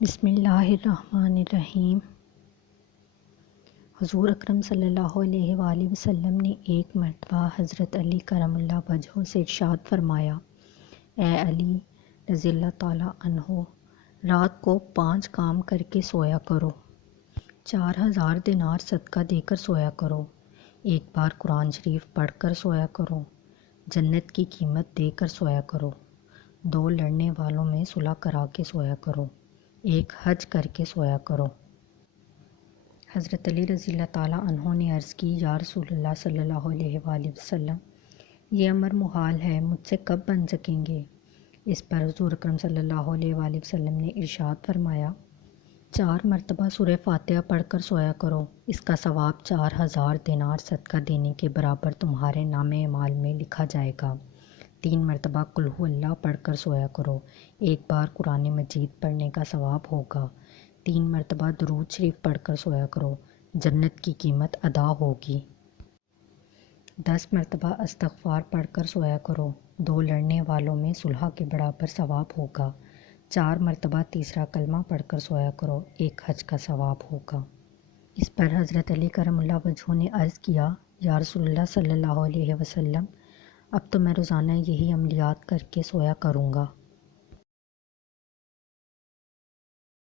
بسم اللہ الرحمن الرحیم۔ حضور اکرم صلی اللہ علیہ وآلہ وسلم نے ایک مرتبہ حضرت علی کرم اللہ وجہہ سے ارشاد فرمایا، اے علی رضی اللہ تعالیٰ عنہ، رات کو 5 کام کر کے سویا کرو، 4000 دینار صدقہ دے کر سویا کرو، ایک بار قرآن شریف پڑھ کر سویا کرو، جنت کی قیمت دے کر سویا کرو، 2 لڑنے والوں میں صلح کرا کے سویا کرو، ایک حج کر کے سویا کرو۔ حضرت علی رضی اللہ تعالیٰ عنہ نے عرض کی، یا رسول اللہ صلی اللہ علیہ وآلہ وسلم، یہ امر محال ہے، مجھ سے کب بن سکیں گے؟ اس پر حضور اکرم صلی اللہ علیہ وآلہ وسلم نے ارشاد فرمایا، 4 مرتبہ سورہ فاتحہ پڑھ کر سویا کرو، اس کا ثواب 4000 دینار صدقہ دینے کے برابر تمہارے نامہ اعمال میں لکھا جائے گا۔ 3 مرتبہ قل ھو اللہ پڑھ کر سویا کرو، ایک بار قرآن مجید پڑھنے کا ثواب ہوگا، 3 مرتبہ درود شریف پڑھ کر سویا کرو، جنت کی قیمت ادا ہوگی۔ 10 مرتبہ استغفار پڑھ کر سویا کرو، 2 لڑنے والوں میں صلح کے برابر ثواب ہوگا، 4 مرتبہ تیسرا کلمہ پڑھ کر سویا کرو، ایک حج کا ثواب ہوگا۔ اس پر حضرت علی کرم اللہ وجہہ نے عرض کیا، یا رسول اللہ صلی اللہ علیہ وسلم، اب تو میں روزانہ یہی عملیات کر کے سویا کروں گا۔